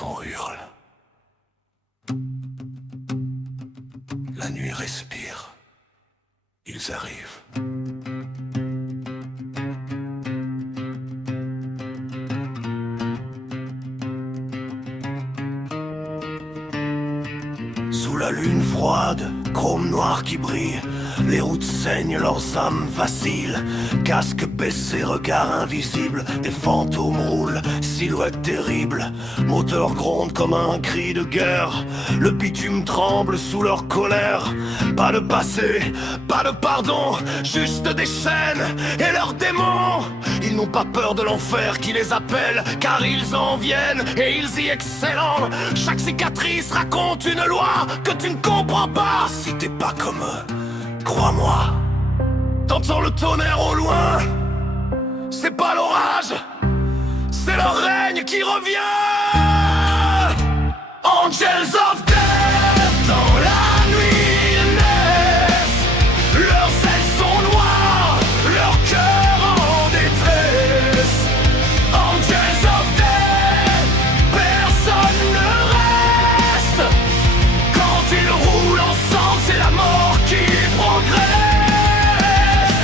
vent hurle. La nuit respire. Ils arrivent. Sous la lune froide, chrome noir qui brille, les routes saignent, leurs âmes vacillent. Casque baissé, regard invisible, des fantômes roulent, silhouette terrible. Moteur gronde comme un cri de guerre, le bitume tremble sous leur colère. Pas de passé, pas de pardon, juste des chaînes et leurs démons. Ils n'ont pas peur de l'enfer qui les appelle, car ils en viennent et ils y excellent. Chaque cicatrice raconte une loi que tu ne comprends pas. Si t'es pas comme eux, crois-moi. T'entends le tonnerre au loin, c'est pas l'orage, c'est leur règne qui revient. Angels of Death, dans la nuit ils naissent. Leurs ailes sont noires, leur cœur en détresse. Angels of Death, personne ne reste. Quand ils roulent ensemble, c'est la mort qui progresse.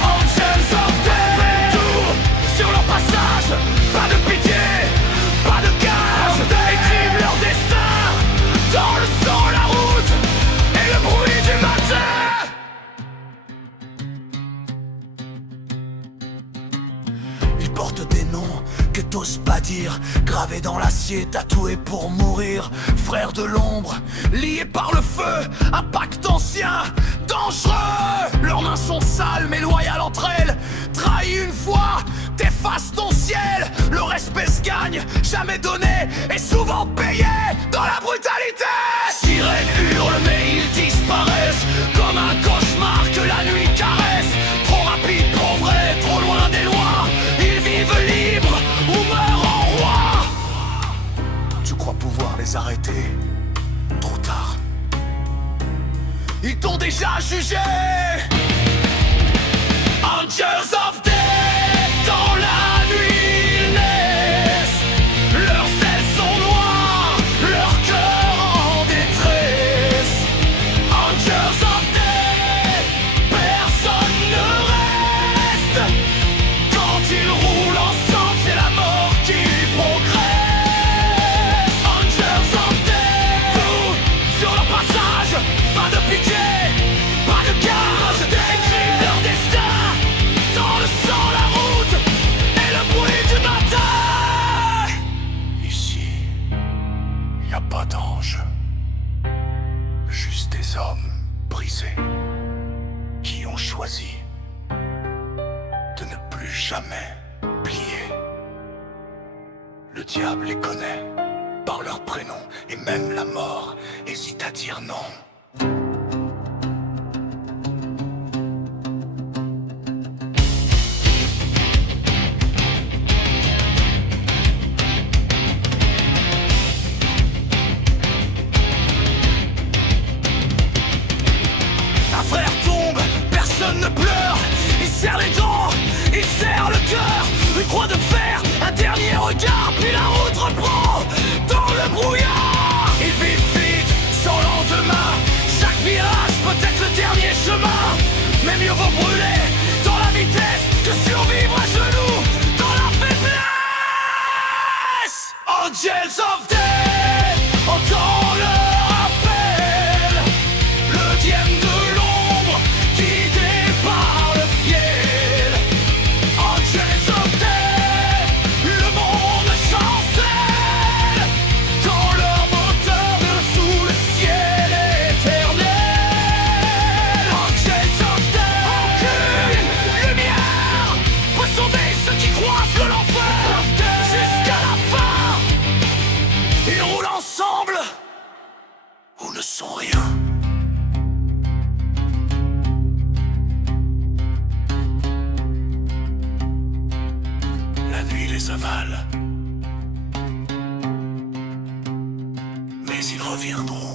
Angels of Death, fait tout sur leur passage, pas de pitié, pas de gage. Écrivent leur destin dans le sang, la route et le bruit du matin. Ils portent des noms que t'oses pas dire, gravés dans l'acier, tatoués pour mourir. Frères de l'ombre, liés par le feu, un pacte ancien, dangereux. Leurs mains sont sales mais loyales entre elles. Trahi une fois, t'effaces ton ciel. Le respect se gagne, jamais donné et souvent payé dans la brutalité. Sirènes hurlent mais ils disparaissent comme un cauchemar que la nuit caresse. Trop rapide, trop vrai, trop loin des lois. Ils vivent libres ou meurent en roi. Tu crois pouvoir les arrêter? Trop tard. Ils t'ont déjà jugé. Angels of Death, dans la nuit ils naissent. Leurs ailes sont noires, leur cœur en détresse. Angels of Death, personne ne reste. Quand ils roulent ensemble, c'est la mort qui progresse. Angels of Death, tout sur leur passage, pas de pitié, pas de gage. Écrivent leur destin dans le sang, la route et le bruit du matin. Ici, y a pas d'ange, juste des hommes brisés qui ont choisi de ne plus jamais plier. Le diable les connaît par leur prénom et même la mort hésite à dire non. Un frère tombe, personne ne pleure. Il serre les dents, il serre le cœur. Une croix de fer, un dernier regard, puis la route reprend dans le brouillard. Ils vivent vite, sans lendemain. Chaque virage peut être le dernier chemin. Mais mieux vaut brûler dans la vitesse que survivre à genoux dans la faiblesse. Angels of Death, entends leur appel. Le dième de l'ombre qui débarre le fiel. Angels of Death, le monde chancelle quand leur moteur vient sous le ciel éternel. Angels of Death, aucune lumière peut sauver ceux qui croient sur l'enfer. Jusqu'à la fin, ils roulent ensemble ou ne sont rien. La nuit les avale, mais ils reviendront.